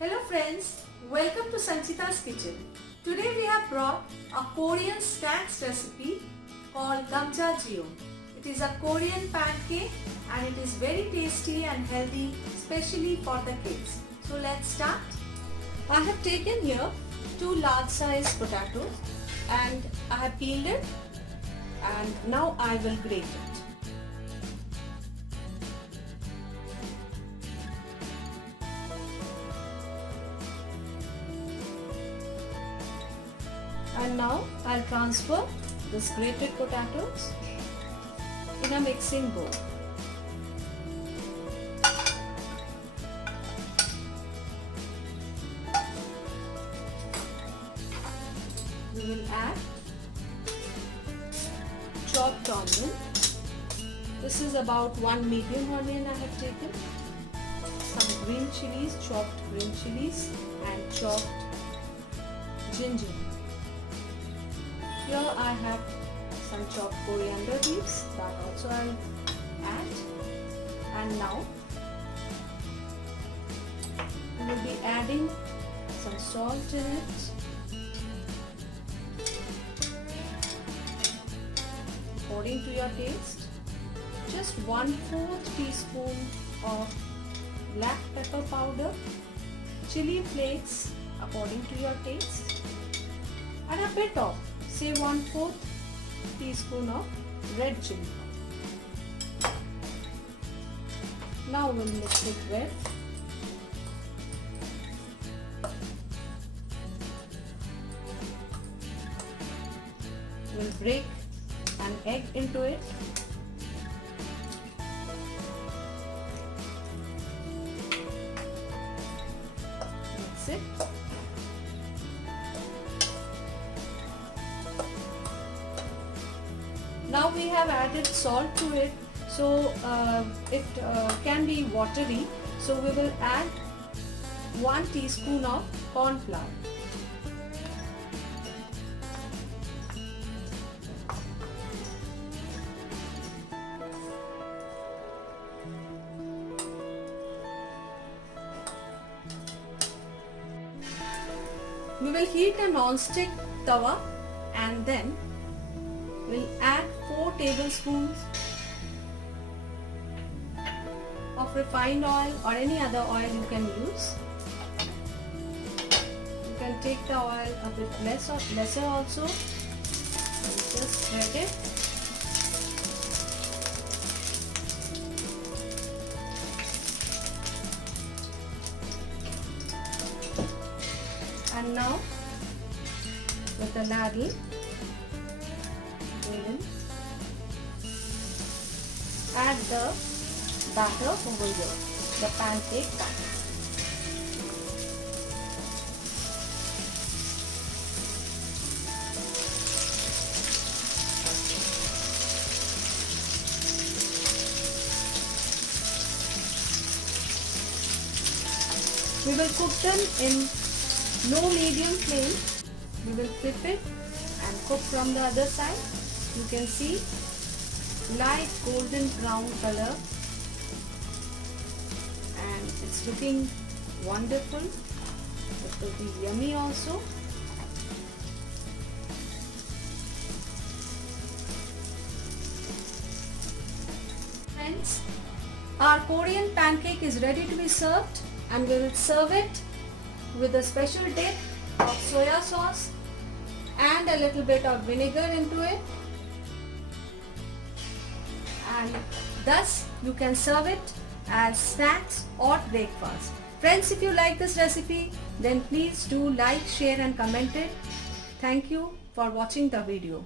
Hello friends, welcome to Sanchita's kitchen. Today we have brought a Korean snacks recipe called Gamjajeon. It is a Korean pancake and it is very tasty and healthy, especially for the kids. So let's start. I have taken here 2 large size potatoes and I have peeled it and now I will grate it. And now I'll transfer this grated potatoes in a mixing bowl. We will add chopped onion. This is about 1 medium onion I have taken. Some green chilies, chopped green chilies and chopped ginger. Here I have some chopped coriander leaves that also I'll add, and now we will be adding some salt in it, according to your taste. Just 1/4 teaspoon of black pepper powder, chilli flakes according to your taste, and a bit of, say, 1/4 teaspoon of red chilli powder. Now we'll mix it well. We'll break an egg into it. Mix it. Now we have added salt to it, so it can be watery. So we will add 1 teaspoon of corn flour. We will heat a non-stick tawa and then we'll add 4 tablespoons of refined oil or any other oil you can use. You can take the oil a bit lesser also. And just spread it. And now with the ladle, we will add the batter over here, the pancake batter. We will cook them in low medium flame. We will flip it and cook from the other side. You can see light golden brown color and it's looking wonderful. It will be yummy also. Friends, our Korean pancake is ready to be served and we will serve it with a special dip of soya sauce and a little bit of vinegar into it, and thus you can serve it as snacks or breakfast. Friends, if you like this recipe, then please do like, share and comment it. Thank you for watching the video.